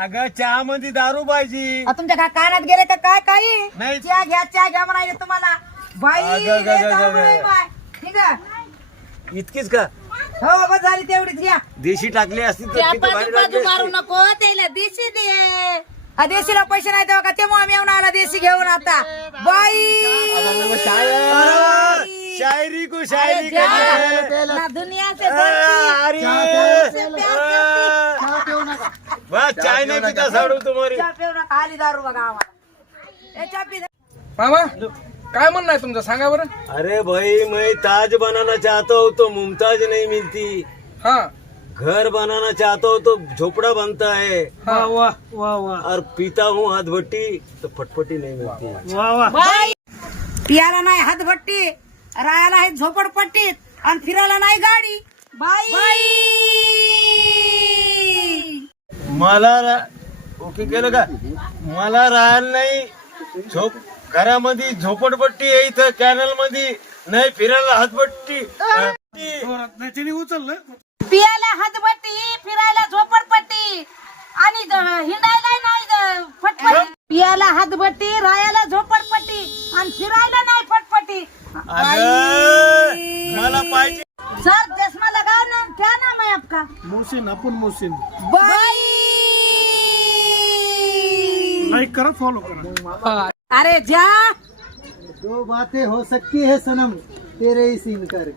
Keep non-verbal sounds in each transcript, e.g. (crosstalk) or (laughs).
अगं चहा मध्ये दारू पाहिजे तुमच्या का कानात गेले का काय काही नाही चहा घ्या चहा घ्या म्हणायचे तुम्हाला बाई इतकीच का हो बाबा झाली तेवढीच घ्या देशी टाकली असती मारू नको त्याला देशी दे देशीला पैसे नाही तेव्हा का ते आम्ही येऊन आला देशी घेऊन आता बाई शायरी को शायरी दुनिया काय तुमचं सांगा बरं अरे भाई मी ताज बनवण चाहतो तो मुमताज नाही मिळती घर बनना चाहतो तो झोपडा बनता आहे पिता हातभट्टी फटफटी नाही मिळती पियाला नाही हातभट्टी राहायला आहे झोपडपट्टीत आणि फिरायला नाही गाडी बाई, भाई मला ओके केलं का मला राहायला रा नाही झोप घरामध्ये झोपडपट्टी कॅनल मध्ये नाही फिरायला हातभट्टी उचललं पियाला हातपट्टी फिरायला झोपडपट्टी आणि हिंडायला नाही पियाला हातपट्टी राहायला झोपडपट्टी आणि फिरायला नाही फटपट्टी अरे मला पाहिजे सर चष्मा लगाव ना क्या नाम आहे आपसिन आपण मोसिन बाई लाइक करो फॉलो करो अरे जा दो बातें हो सकती है सनम तेरे ही सीन कर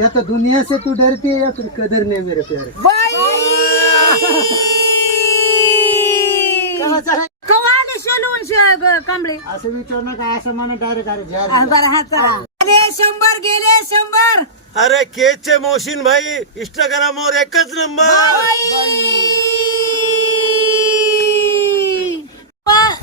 या तो दुनिया से तू डरती है या फिर कदर ने मेरे प्यारे (laughs) कमरे कम अरे के मोशीन भाई इंस्टाग्राम और एक नंबर भाई। भाई। भाई।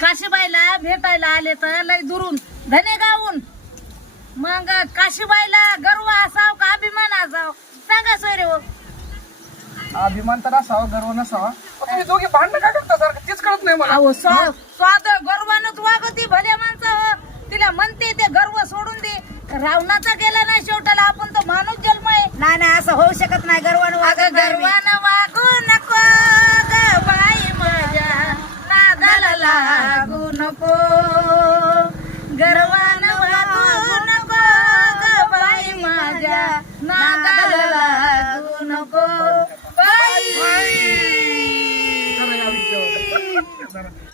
काशीबाईला भेटायला आले तर लय दुरून धने गाऊन मग गा, काशीबाईला गर्व असाव का अभिमान असाव सांगा सोरे हो अभिमान तर असाव गर्व नसाव तुम्ही दोघी भांडण काय करता तीच करत नाही अहो स्वागत ना? स्वाद गर्वानच वागती भले माणसं तिला म्हणते ते गर्व सोडून दे रावणाचा गेला नाही शेवटाला आपण तर माणूस जन्म आहे नाही नाही असं होऊ शकत नाही गर्वानं वाग गर्वानं वागू नको